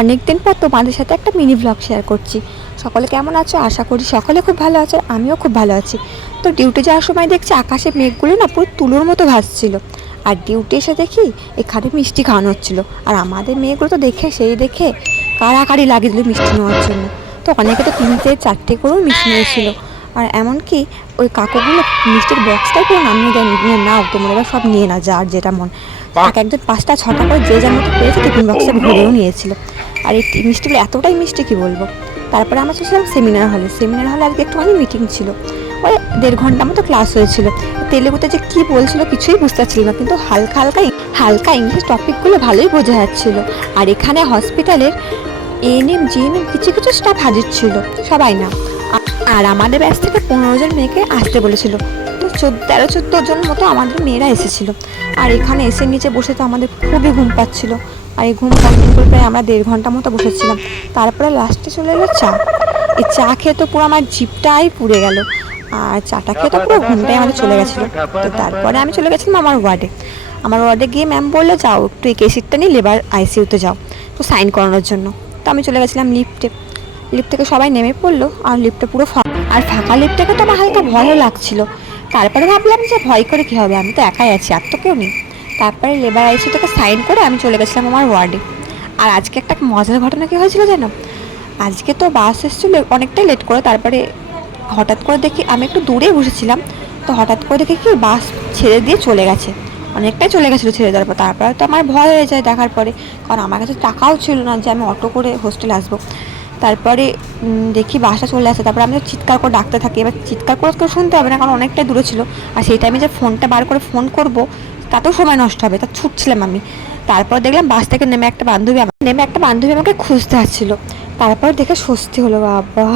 অনেক দিন পর তোমাদের সাথে একটা মিনি ব্লগ শেয়ার করছি। সকলে কেমন আছো? আশা করি সকলে খুব ভালো আছে, আমিও খুব ভালো আছি। তো ডিউটি যাওয়ার সময় দেখছি আকাশে মেঘগুলো না পুরো তুলোর মতো ভাসছিল। আর ডিউটি এসে দেখি এখানে মিষ্টি খাওয়ানো হচ্ছিলো। আর আমাদের মেয়েগুলো তো দেখে কাড়াকাড়ি লাগিয়ে দিল মিষ্টি নেওয়ার জন্য। তো অনেকে তো 3-4টে করেও মিষ্টি নিয়েছিল। আর এমনকি ওই কাকুগুলো মিষ্টির বক্সটাই পুরো নামিয়ে দেয়, নিয়ে নাও তোমরা এবার সব নিয়ে না, যার যেটা মন। এক একজন 5টা-6টা করে যে যার মতো পেয়েছে টিফিন বক্সে ভরেও নিয়েছিল। আর এই মিষ্টিগুলো এতটাই মিষ্টি কি বলবো। তারপরে আমরা চলছিলাম সেমিনার হলে আজকে একটুখানি মিটিং ছিল। ওই 1.5 ঘন্টা মতো ক্লাস হয়েছিল। তেলেগুতে যে কী বলছিল কিছুই বুঝতে পারছিল না, কিন্তু হালকা হালকা হালকা ইংলিশ টপিকগুলো ভালোই বোঝা যাচ্ছিল। আর এখানে হসপিটালের এএনএম জিএনএম কিছু কিছু স্টাফ হাজির ছিল, সবাই না। আর আমাদের ব্যাচ থেকে 15 জন মেয়েকে আসতে বলেছিল। তো 13-14 জন মতো আমাদের মেয়েরা এসেছিলো। আর এখানে এসে নিচে বসে তো আমাদের খুবই ঘুম পাচ্ছিল। আর এই ঘুম কন্টিনিউ করে প্রায় আমরা 1.5 ঘন্টা মতো বসেছিলাম। তারপরে লাস্টে চলে এলো চা। এই চা খেয়ে তো পুরো আমার জিভটাই পুড়ে গেল। আর চাটা খেয়ে তো পুরো ঘুমটাই আমাদের চলে গেছিলো। তো তারপরে আমি চলে গেছিলাম আমার ওয়ার্ডে গিয়ে ম্যাম বললো যাও একটু এই কেসিটটা নিয়ে লেবার আইসিইউতে যাও তো সাইন করানোর জন্য। তো আমি চলে গেছিলাম লিফট থেকে সবাই নেমে পড়লো। আর লিফটটা পুরো আর ফাঁকা লিফটটাকে তো আমার হালকা ভয়ও লাগছিল। তারপরে ভাবলাম যে ভয় করে কী হবে, আমি তো একাই আছি, আর তো কেউ নেই। তারপরে লেবার আইসি থেকে সাইন করে আমি চলে গেছিলাম আমার ওয়ার্ডে। আর আজকে একটা মজার ঘটনা কী হয়েছিল জানো? আজকে তো বাস এসেছিলো অনেকটাই লেট করে। তারপরে হঠাৎ করে দেখি আমি একটু দূরেই বসেছিলাম। তো হঠাৎ করে দেখি কি বাস ছেড়ে দিয়ে চলে গেছে, অনেকটাই চলে গেছিলো ছেড়ে দেওয়ার পর। তারপরে তো আমার ভয় হয়ে যায় দেখার পরে, কারণ আমার কাছে টাকাও ছিল না যে আমি অটো করে হোস্টেলে আসবো। তারপরে দেখি বাসটা চলে আসে। তারপরে আমি চিৎকার করে ডাকতে থাকি। এবার চিৎকার করে কেউ শুনতে হবে না, কারণ অনেকটাই দূরে ছিল। আর সেই টাইমে যে ফোনটা বার করে ফোন করব তাতেও সময় নষ্ট হবে, তা ছুটছিলাম আমি। তারপর দেখলাম বাস থেকে নেমে একটা বান্ধবী আমাকে খুঁজতে আসছিলো। তারপর দেখে স্বস্তি হলো, বাবা।